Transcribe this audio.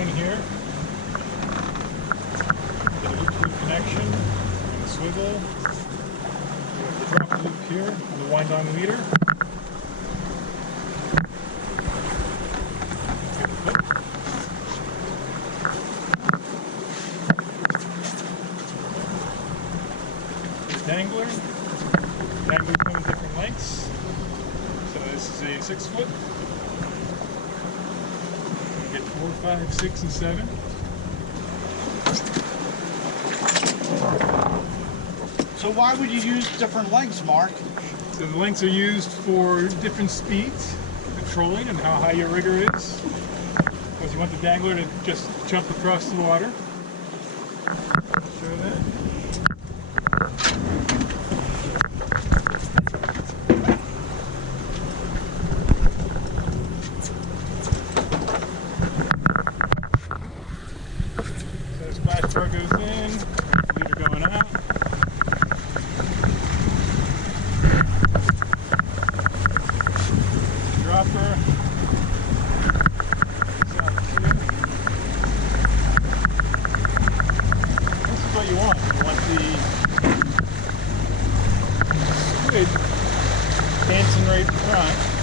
line here. Get a loop-to-loop connection and the swivel. We have the drop loop here and the wind-on leader. Dangler. Danglers come in different lengths. So this is a 6 foot. You get 4, 5, 6, and 7. So why would you use different lengths, Mark? So the lengths are used for different speeds, controlling and how high your rigger is. Because you want the dangler to just jump across the water. Show that. Splash bar goes in, leader going out. Dropper. This is what you want. You want the squid dancing right in front.